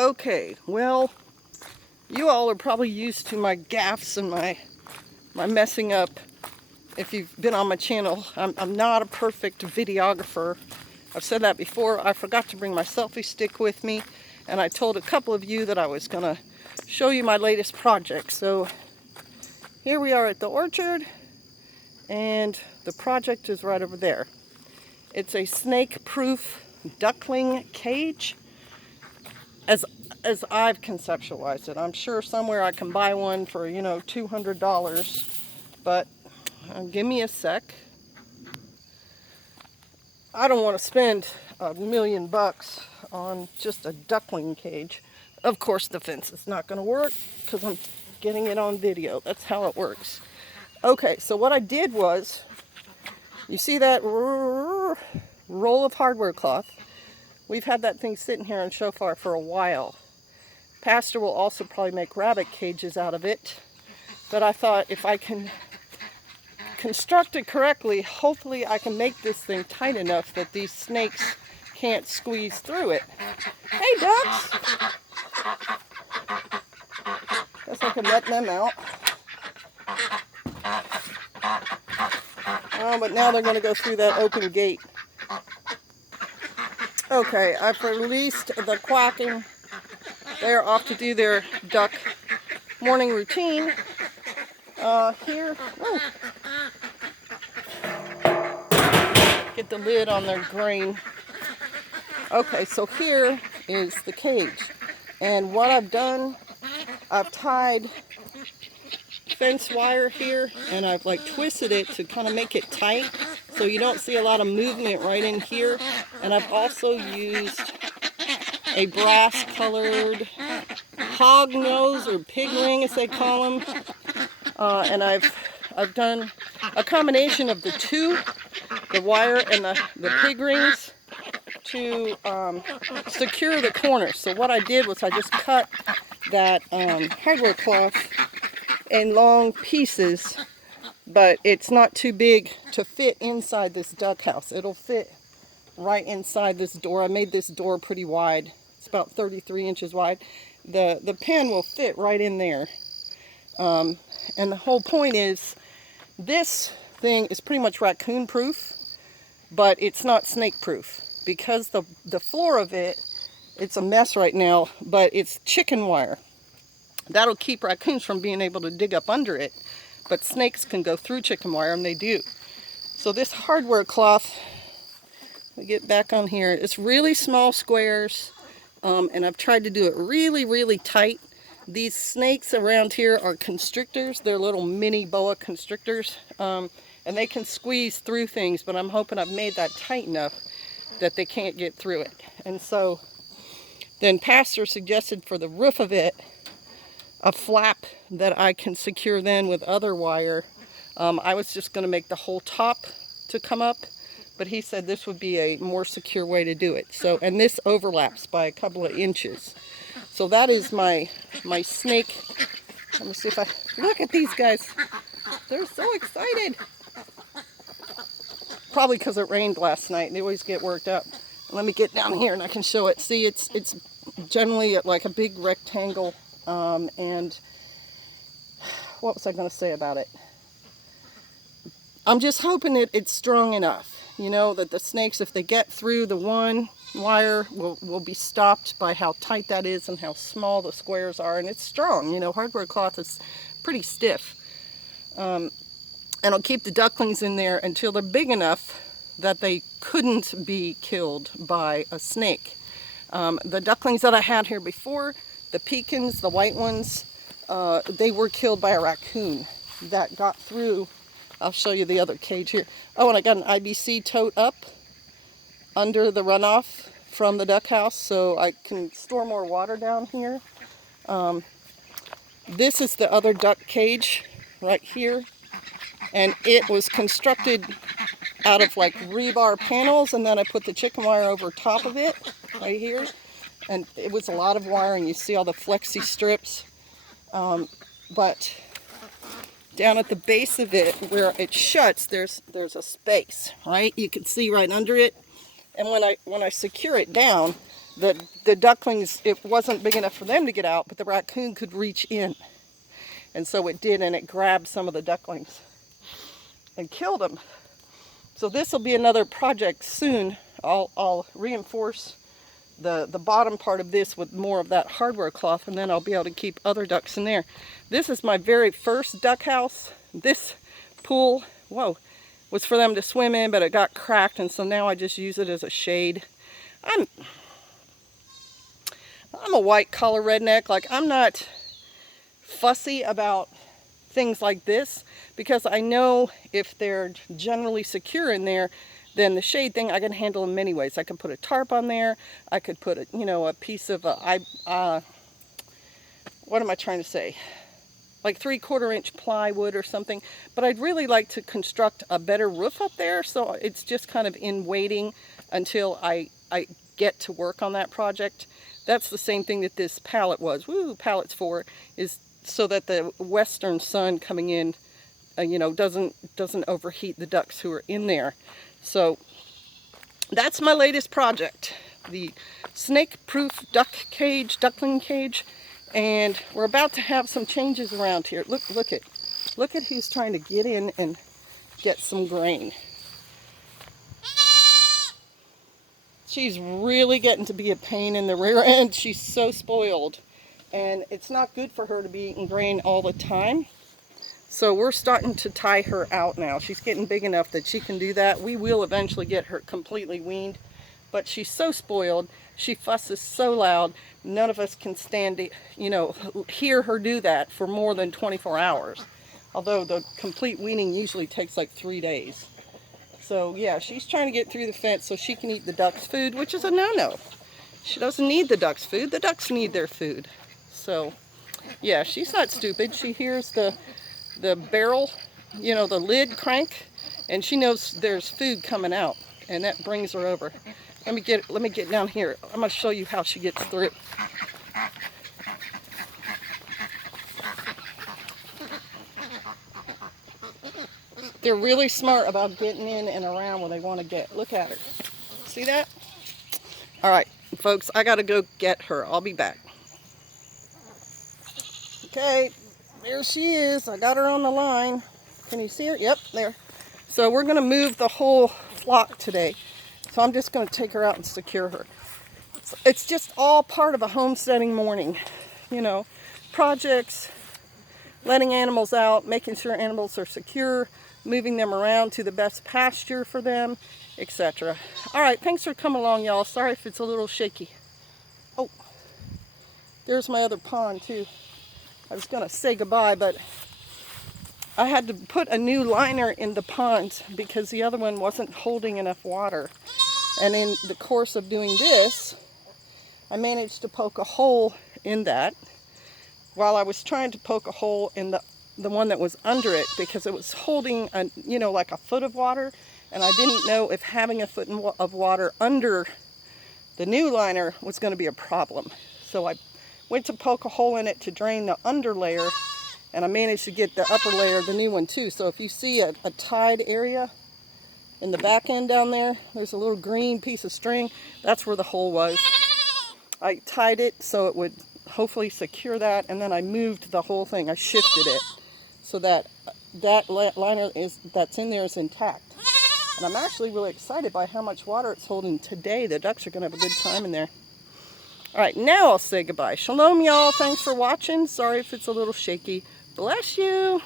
Okay, well, you all are probably used to my gaffes and my messing up. If you've been on my channel, I'm not a perfect videographer. I've said that before. I forgot to bring my selfie stick with me, and I told a couple of you that I was gonna show you my latest project. So here we are at the orchard, and the project is right over there. It's a snake-proof duckling cage, as I've conceptualized it. I'm sure somewhere I can buy one for, you know, $200, but give me a sec. I don't want to spend $1 million on just a duckling cage. Of course the fence is not going to work because I'm getting it on video. That's how it works. Okay, so what I did was, you see that roll of hardware cloth? We've had that thing sitting here in Shofar for a while. Pastor will also probably make rabbit cages out of it, but I thought if I can construct it correctly, hopefully I can make this thing tight enough that these snakes can't squeeze through it. Hey, ducks! Guess I can let them out. Oh, but now they're going to go through that open gate. Okay, I've released the quacking. They're off to do their duck morning routine. Here, get the lid on their grain. Okay, so here is the cage. And what I've done, I've tied fence wire here, and I've like twisted it to kind of make it tight so you don't see a lot of movement right in here. And I've also used a brass colored hog nose or pig ring, as they call them. And I've done a combination of the two, the wire and the pig rings, to secure the corners. So what I did was I just cut that hardware cloth in long pieces, but it's not too big to fit inside this duck house. It'll fit right inside this door. I made this door pretty wide. It's about 33 inches wide. The pen will fit right in there. And the whole point is, this thing is pretty much raccoon proof, but it's not snake proof, because the floor of it, it's a mess right now, but it's chicken wire. That'll keep raccoons from being able to dig up under it, but snakes can go through chicken wire, and they do. So this hardware cloth, we get back on here, it's really small squares, and I've tried to do it really, really tight. These snakes around here are constrictors. They're little mini boa constrictors, and they can squeeze through things, but I'm hoping I've made that tight enough that they can't get through it. And so then Pastor suggested for the roof of it a flap that I can secure then with other wire. I was just going to make the whole top to come up, but he said this would be a more secure way to do it. So, and this overlaps by a couple of inches. So that is my snake. Let me see if I look at these guys. They're so excited. Probably because it rained last night. They always get worked up. Let me get down here and I can show it. See, it's generally like a big rectangle. And what was I going to say about it? I'm just hoping it's strong enough, you know, that the snakes, if they get through the one wire, will be stopped by how tight that is and how small the squares are. And it's strong, you know, hardware cloth is pretty stiff. And I'll keep the ducklings in there until they're big enough that they couldn't be killed by a snake. The ducklings that I had here before, the Pekins, the white ones, they were killed by a raccoon that got through. I'll show you the other cage here. Oh, and I got an IBC tote up under the runoff from the duck house, so I can store more water down here. This is the other duck cage right here, and it was constructed out of like rebar panels, and then I put the chicken wire over top of it right here. And it was a lot of wiring. You see all the flexi strips. But down at the base of it, where it shuts, there's a space, right? You can see right under it. And when I secure it down, the ducklings, it wasn't big enough for them to get out, but the raccoon could reach in. And so it did, and it grabbed some of the ducklings and killed them. So this will be another project soon. I'll reinforce the bottom part of this with more of that hardware cloth, and then I'll be able to keep other ducks in there. This is my very first duck house. This pool, whoa, was for them to swim in, but it got cracked, and so now I just use it as a shade. I'm a white collar redneck. Like, I'm not fussy about things like this, because I know if they're generally secure in there, then the shade thing, I can handle in many ways. I can put a tarp on there. I could put a piece of what am I trying to say? Like 3/4 inch plywood or something. But I'd really like to construct a better roof up there, so it's just kind of in waiting until I get to work on that project. That's the same thing that this pallet was. Woo, pallets for is so that the western sun coming in, doesn't overheat the ducks who are in there. So that's my latest project, the snake-proof duckling cage, and we're about to have some changes around here. Look at who's trying to get in and get some grain. She's really getting to be a pain in the rear end. She's so spoiled. And it's not good for her to be eating grain all the time. So we're starting to tie her out now. She's getting big enough that she can do that. We will eventually get her completely weaned. But she's so spoiled. She fusses so loud. None of us can stand to, hear her do that for more than 24 hours. Although the complete weaning usually takes like 3 days. So yeah, she's trying to get through the fence so she can eat the ducks' food, which is a no-no. She doesn't need the ducks' food. The ducks need their food. So, yeah, she's not stupid. She hears the barrel, the lid crank, and she knows there's food coming out, and that brings her over. Let me get down here. I'm going to show you how she gets through. They're really smart about getting in and around where they want to get. Look at her. See that? All right, folks, I got to go get her. I'll be back. Okay, there she is. I got her on the line. Can you see her? Yep, there. So we're going to move the whole flock today. So I'm just going to take her out and secure her. It's just all part of a homesteading morning. Projects, letting animals out, making sure animals are secure, moving them around to the best pasture for them, etc. All right, thanks for coming along, y'all. Sorry if it's a little shaky. Oh, there's my other pond, too. I was going to say goodbye, but I had to put a new liner in the pond because the other one wasn't holding enough water. And in the course of doing this, I managed to poke a hole in that while I was trying to poke a hole in the one that was under it, because it was holding, like a foot of water, and I didn't know if having a foot of water under the new liner was going to be a problem. So I went to poke a hole in it to drain the under layer, and I managed to get the upper layer, the new one too. So if you see a tied area in the back end down there, there's a little green piece of string. That's where the hole was. I tied it so it would hopefully secure that, and then I moved the whole thing. I shifted it so that liner that's in there is intact. And I'm actually really excited by how much water it's holding today. The ducks are going to have a good time in there. All right, now I'll say goodbye. Shalom, y'all. Thanks for watching. Sorry if it's a little shaky. Bless you.